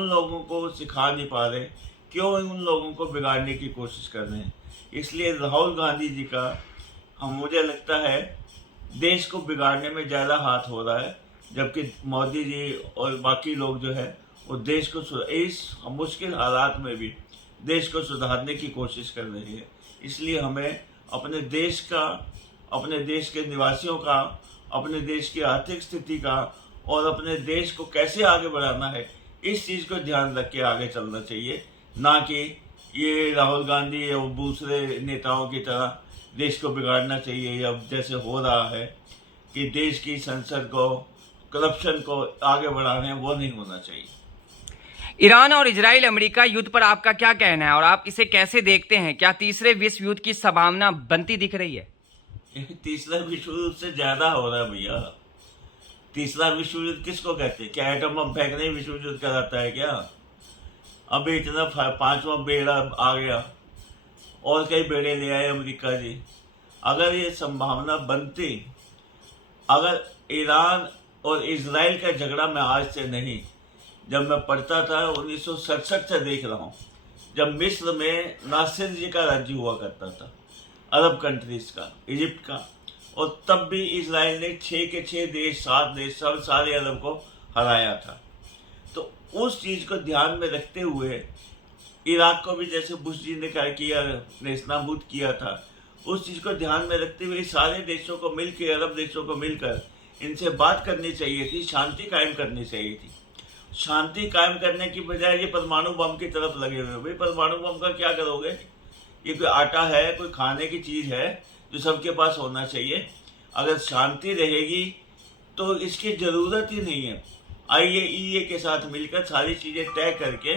उन लोगों को सिखा नहीं पा रहे, क्यों उन लोगों को बिगाड़ने की कोशिश कर रहे हैं। इसलिए राहुल गांधी जी का मुझे लगता है देश को बिगाड़ने में ज़्यादा हाथ हो रहा है, जबकि मोदी जी और बाकी लोग जो है वो देश को इस मुश्किल हालात में भी देश को सुधारने की कोशिश कर रही है। इसलिए हमें अपने देश का, अपने देश के निवासियों का, अपने देश की आर्थिक स्थिति का और अपने देश को कैसे आगे बढ़ाना है, इस चीज़ को ध्यान रख के आगे चलना चाहिए, ना कि ये राहुल गांधी और दूसरे नेताओं की तरह देश को बिगाड़ना चाहिए। अब जैसे हो रहा है कि देश की संसद को करप्शन को आगे बढ़ा रहे हैं, वो नहीं होना चाहिए। ईरान और इजराइल अमेरिका युद्ध पर आपका क्या कहना है और आप इसे कैसे देखते हैं? क्या तीसरे विश्व युद्ध की संभावना बनती दिख रही है? तीसरा विश्व युद्ध से ज्यादा हो रहा है भैया। तीसरा विश्व युद्ध किसको कहते हैं? क्या एटम बम फेंकने विश्व युद्ध कहलाता है क्या? अभी इतना पांचवा बेड़ा आ गया और कई बेड़े ले आए अमेरिका जी। अगर ये संभावना बनती, अगर ईरान और इजराइल का झगड़ा, मैं आज से नहीं, जब मैं पढ़ता था 1967 से देख रहा हूँ, जब मिस्र में नासिर जी का राज्य हुआ करता था, अरब कंट्रीज का, इजिप्ट का, और तब भी इजराइल ने 6 के 6 देश, 7 देश, सब सारे अरब को हराया था। तो उस चीज़ को ध्यान में रखते हुए इराक को भी जैसे बुश जी ने क्या किया, नेस्तनाबूद किया था, उस चीज़ को ध्यान में रखते हुए सारे देशों को मिलकर, अरब देशों को मिलकर इनसे बात करनी चाहिए थी, शांति कायम करनी चाहिए थी। शांति कायम करने की बजाय ये परमाणु बम की तरफ लगे हुए। भाई परमाणु बम का क्या करोगे? ये कोई आटा है, कोई खाने की चीज़ है जो सबके पास होना चाहिए। अगर शांति रहेगी तो इसकी ज़रूरत ही नहीं है। IAEA के साथ मिलकर सारी चीज़ें तय करके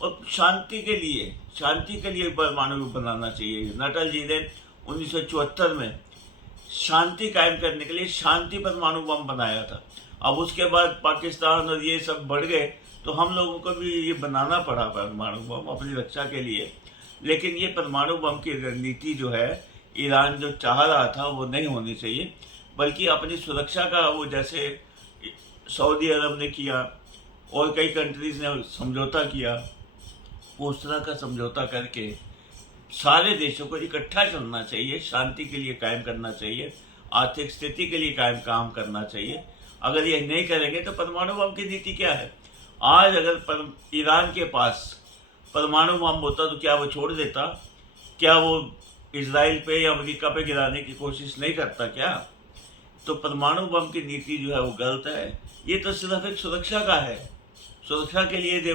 और शांति के लिए परमाणु बनाना चाहिए। अटल जी ने 1974 में शांति कायम करने के लिए शांति परमाणु बम बनाया था। अब उसके बाद पाकिस्तान और ये सब बढ़ गए तो हम लोगों को भी ये बनाना पड़ा परमाणु बम अपनी रक्षा के लिए। लेकिन ये परमाणु बम की रणनीति जो है, ईरान जो चाह रहा था वो नहीं होनी चाहिए, बल्कि अपनी सुरक्षा का, वो जैसे सऊदी अरब ने किया और कई कंट्रीज ने समझौता किया, उस तरह का समझौता करके सारे देशों को इकट्ठा चलना चाहिए, शांति के लिए कायम करना चाहिए, आर्थिक स्थिति के लिए कायम काम करना चाहिए। अगर ये नहीं करेंगे तो परमाणु बम की नीति क्या है? आज अगर ईरान के पास परमाणु बम होता तो क्या वो छोड़ देता? क्या वो इजराइल पे या अमेरिका पे गिराने की कोशिश नहीं करता क्या? तो परमाणु बम की नीति जो है वो गलत है। ये तो सिर्फ एक सुरक्षा का है, सुरक्षा के लिए